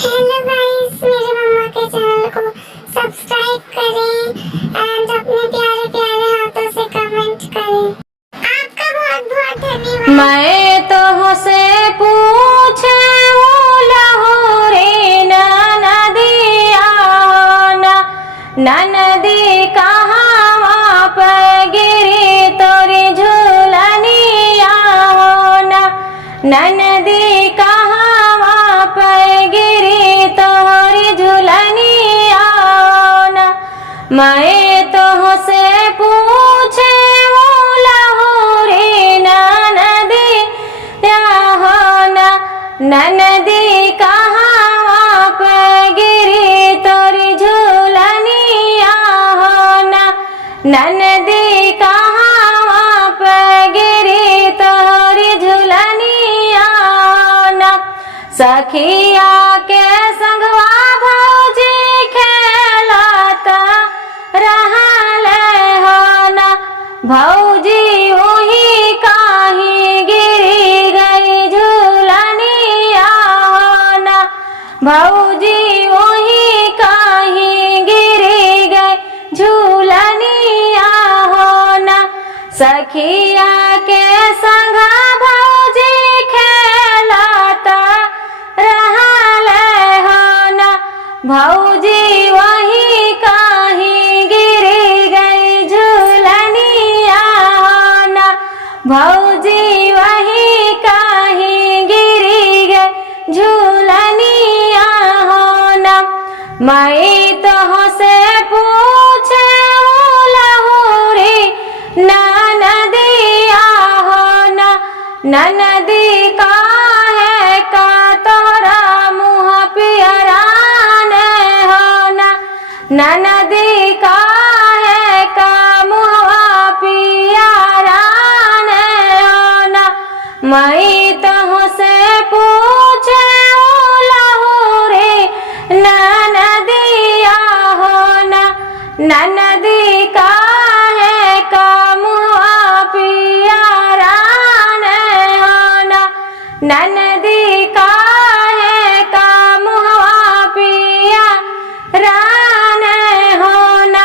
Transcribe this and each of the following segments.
Hello guys, मेरे mama के channel को सब्सक्राइब करें एंड अपने प्यारे प्यारे हाथों से कमेंट करें। आपका बहुत बहुत धन्यवाद। मैं तो से पूछे रे ननदिया ननदी कहाँ पर गिरी तोरी झूलनिया ननदी कहाँ पर गिरी तोरी झूलनिया मैं तो से पूछे रे ननदी ननदी कहाँ पर गिरी तोरी झूलनिया ननदी कहाँ पर गिरी तोरी झूलनिया सखिया के संगवा भौजी खेलता रहल हो न भौजी वही काहीं गिरी गई झूलनिया हो न भौजी वही काहीं गिरी गई झूलनिया हो न सखिया के संग भौजी खेलता रहल हो न भौजी वही काहीं गिरी गई झूलनिया हो न भौजी वही काहीं गिरी गई झूलनिया हो न मैं तो से पूछे रे ननदिया हो न ननदी का है का तोरा मुँह पियराने हो न ननदी का है का मुँह पियराने हो न मैं तो से पूछे रे ननदिया हो न ननदी का है का मुँह पियराने हो न ननदी का है का मुँह पियराने हो न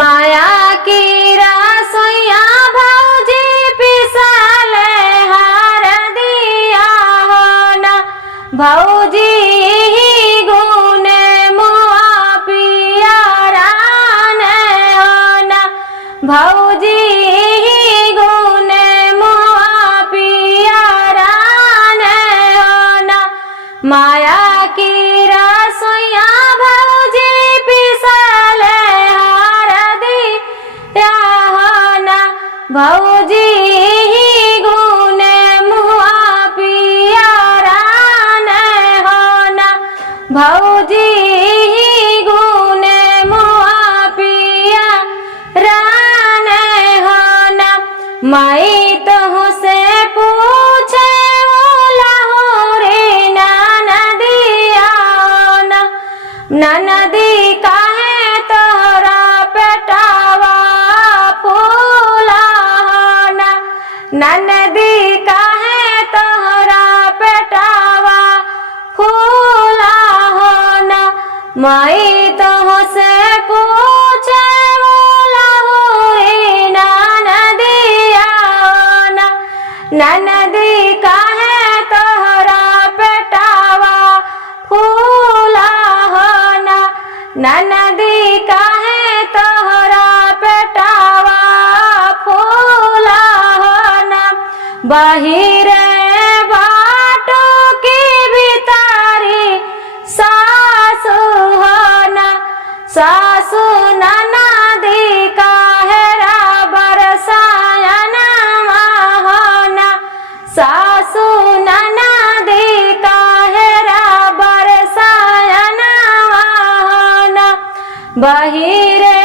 माया की रसोइया भौजी पिसल हार दिया हो न भौजी ही गुने मुआ पियराने हो न भौजी ही गुने मुआ पियराने हो न माया की रसोइया भौजी पिसल हार दिया हो न भौजी ही गुने मुआ पियराने हो न भौजी ही गुने मुआ पियराने हो न मैं तो से पूछे रे ननदिया न ननदी काहे तोरा पेटावा फूला हो न ननदी काहे तोरा पेटावा फूला हो न मैं तो से पूछे रे ननदिया न ननदी काहे तोरा पेटावा फूला हो न ननदी काहे तोरा पेटावा फूला हो न बाहिरे बाटो की भीतारी सासु हो न सासु ननदी काहेरा बरसायन हो न सासु ननदी काहेरा बरसायन हो न बहिरे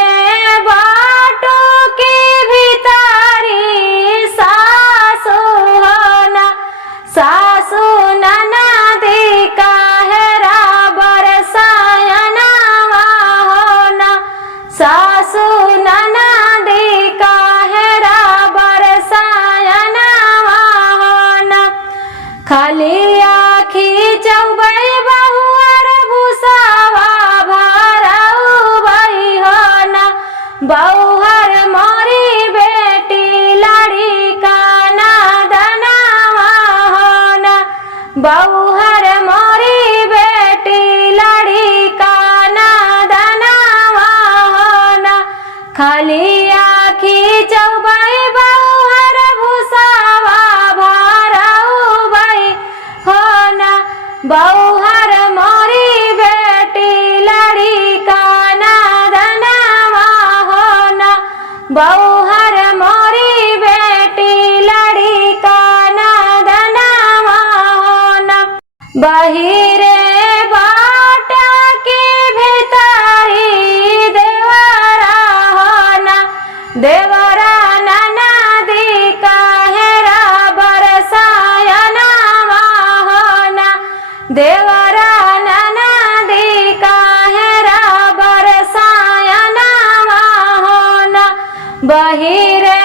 बाटो की भीतारी सासु हो न सासु ननदी काहेरा बरसायन हो न सासु ननदी काहेरा बरसायन हो न खाली आखी चौबई बौहर मोरी बेटी लड़ी का ना दनावा हो ना खाली आखी चौबाई बौहर भूसावा भराऊ बाई हो ना बौहर मोरी बेटी लड़ी का ना दनावा हो ना बौहर मोरी बेटी लड़ी का ना दनावा हो ना बहिरे बाटा की भितरी देवरा हो ना देवरा नदी काहेरा बरसायना हो ना देवरा नदी काहेरा बरसायना हो ना बहिरे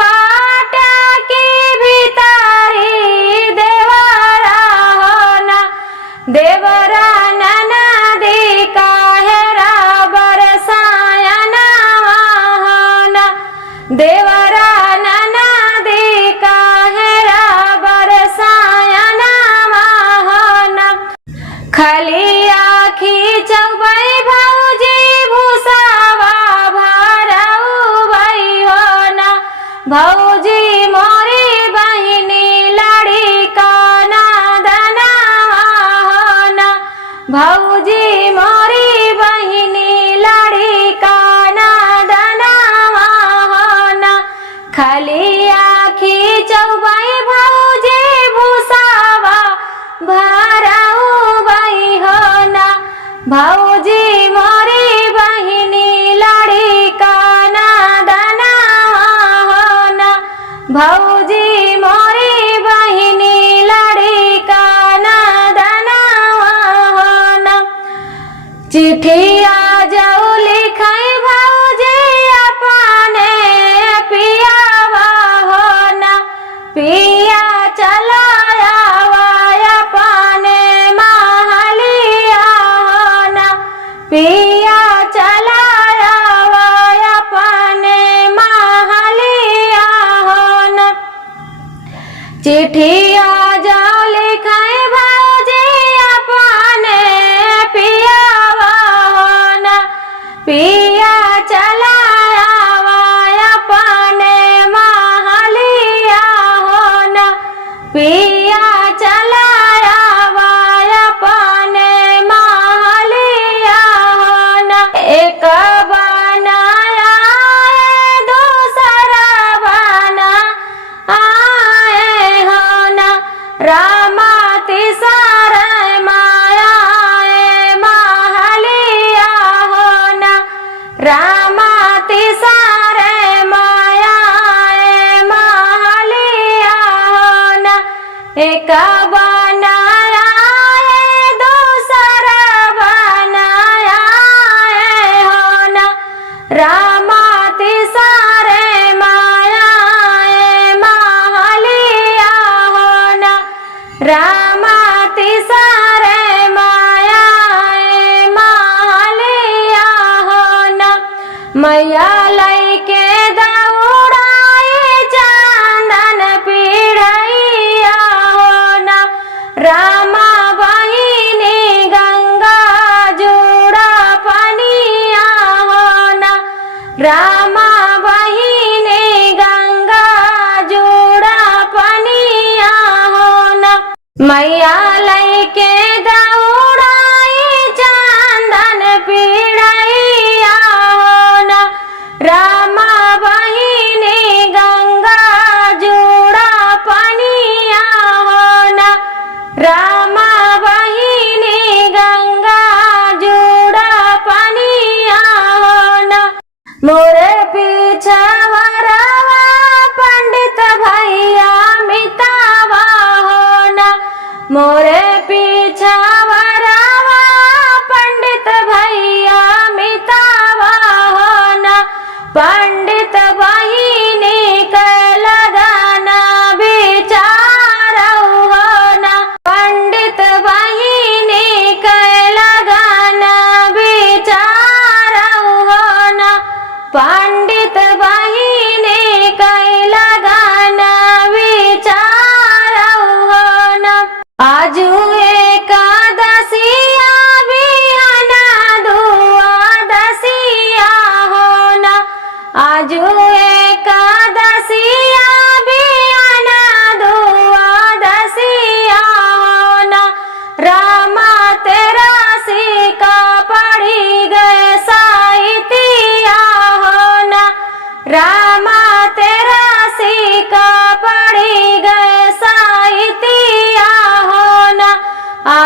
बाटा की भितरी देवरा हो ना देवरा नदी काहेरा बरसायना हो ना देवरा नदी काहेरा बरसायना हो ना खाली आखी चौबाई भौजी भूसावा भराऊ बाई हो ना भौजी मोरी बहिनी लड़ी का ना दनावा हो ना भौजी मोरी बहिनी लड़ी का ना दनावा हो ना खाली आखी चौबाई भौजी भूसावा भराऊ बाई हो ना भौजी मोरी बहिनी लड़ी का ना दनावा हो ना भौजी मोरी बहिनी लड़ी का ना दनावा हो ना चिट्ठिया जाऊ लिखाई भौजी अपने पियावा हो ना पिया चलाया अपने महलिया हो ना पिया चलाया अपने महलिया हो ना चिट्ठिया जाओ लिखाए भौजी अपने पियावा हो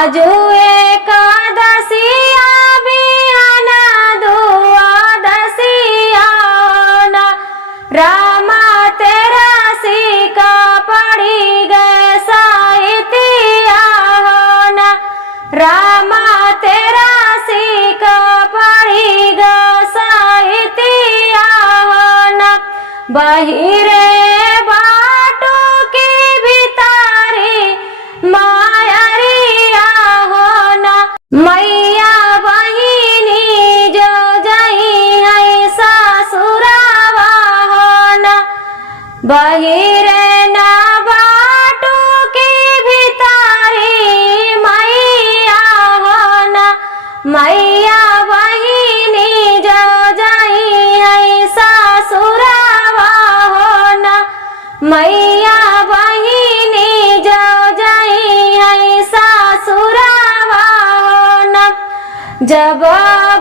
आजू एकादशिया बिहाना दुआदशिया ना रामा तेरा सिक्का पड़ी गए साहित्या ना रामा तेरा सिक्का पड़ी गए साहित्या ना बहिरे बाटो के भितारी मायरिया होना मैया बहिनी जो जही है ससुरावा होना बहिरे ना बाटो के भितारी मैया होना मैया बहिनी जो जही है ससुरावा होना मैया बहिनी जो जही है ससुरावा होना जब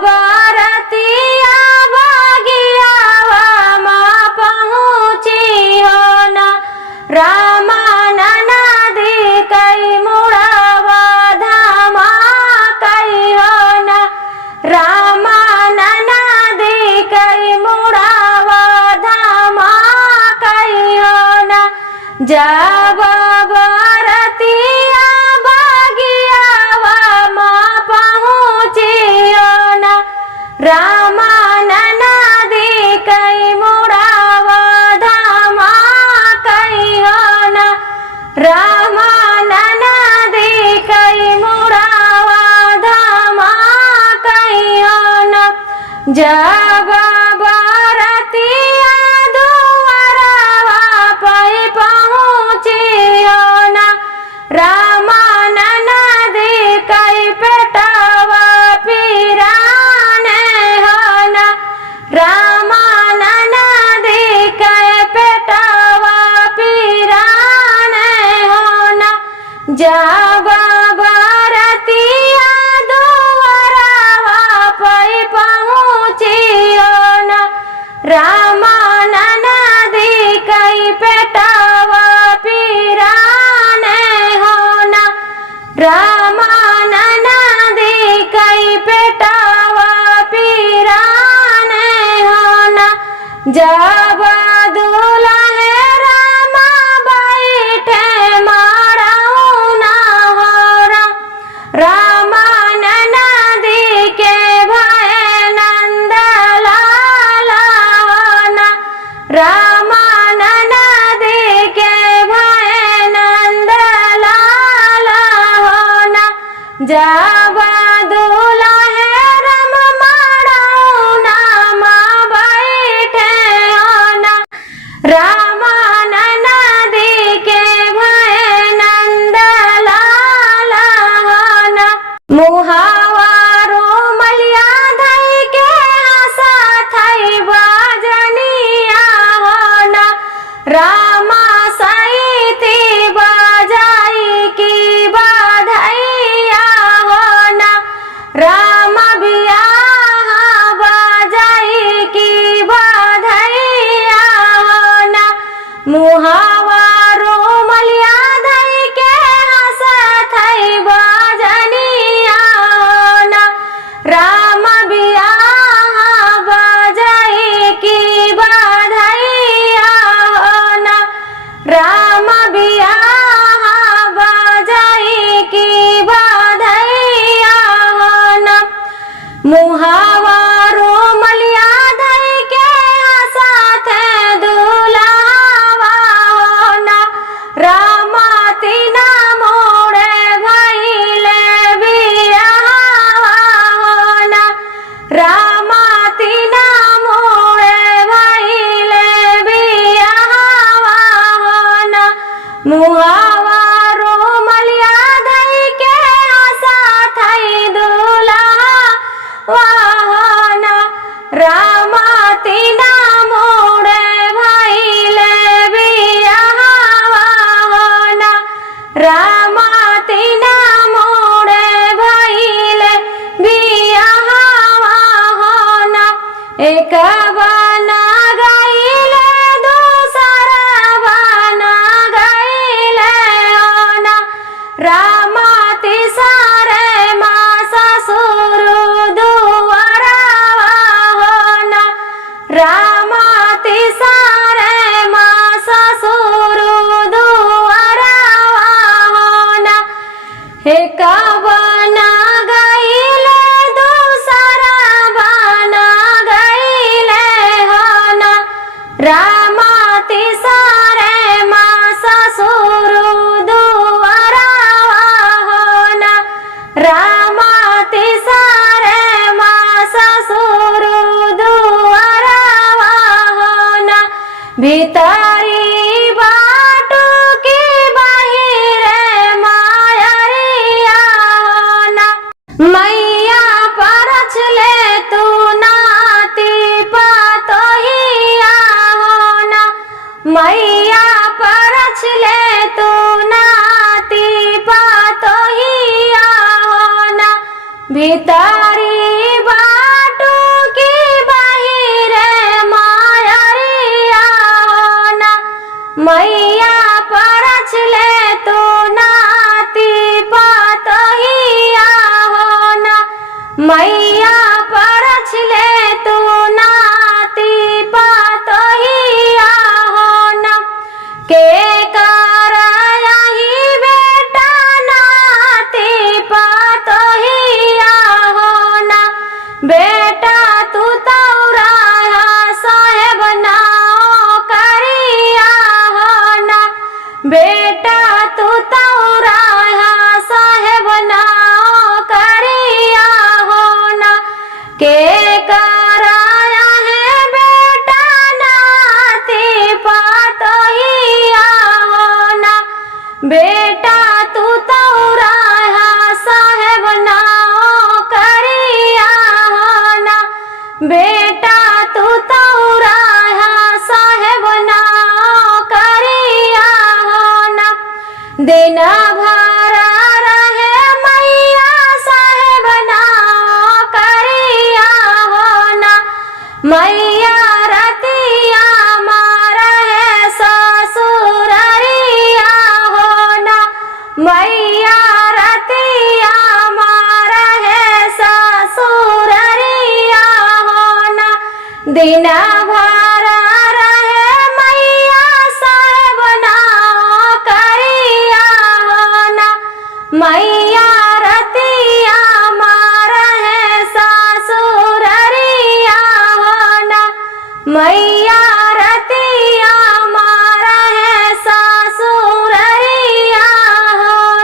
बरतिया बगियावा माँ पहुँची होना रामा नदी कई मुड़ावा धामा कई होना रामा नदी कई मुड़ावा धामा कई होना जब बरतिया बगियावा माँ पहुँची होना रामा नदी कई मुड़ावा धामा कई होना रामा नदी कई मुड़ावा धामा कई होना जब बरतिया दुआरवा पे पहुँची होना रामा नदी कई पेटवा पिराने होना रामा नदी कई पेटवा पिराने होना जब बरतिया दुआरवा पे पहुँची होना रामा नदी कई पेटवा पिराने होना रामा नदी कई पेटवा पिराने होना जब दुल्हे रामा बैठे मारौना होरा रामा नदी के भय नंद लाला होना रामा नदी के भय नंद लाला होना जब दुल्हे रम मारौना माँ बैठे होना रामा नदी के भय नंद लाला होना मुहावारो मलिया धई के हंसा थई बाजनिया होना रामा सईती बजाई की बधैया होना रामा बियाह बजाई की बधैया होना मुहावारो मलिया धई के हंसा थई बजनिया मैया परछ ले तू नाती पतोहिया हो ना, मैया परछ ले तू नाती पतोहिया हो ना, भीतरी बाटू की बाहिरे मायरिया हो ना, मैया परछ ले तू नाती पतोहिया हो ना, मैया परछ ले तू नाती पतोहिया हो ना, के कर यही बेटा नाती पतोहिया हो ना, बेटा तू तौरा साहेब नाओ करिया हो ना, बेटा तू तौरा साहेब नाओ करिया हो ना, के कराया है बेटा नाती पतोहिया हो ना, बेटा तू तौरा साहेब नाओ करिया हो ना, बेटा तू तौरा साहेब नाओ करिया हो ना, दिन भर रहे मैया साहेब नाओ करिया हो ना, मैया रतिया मार है ससुररिया हो ना, मैया रतिया मार है ससुररिया हो ना, दिन भर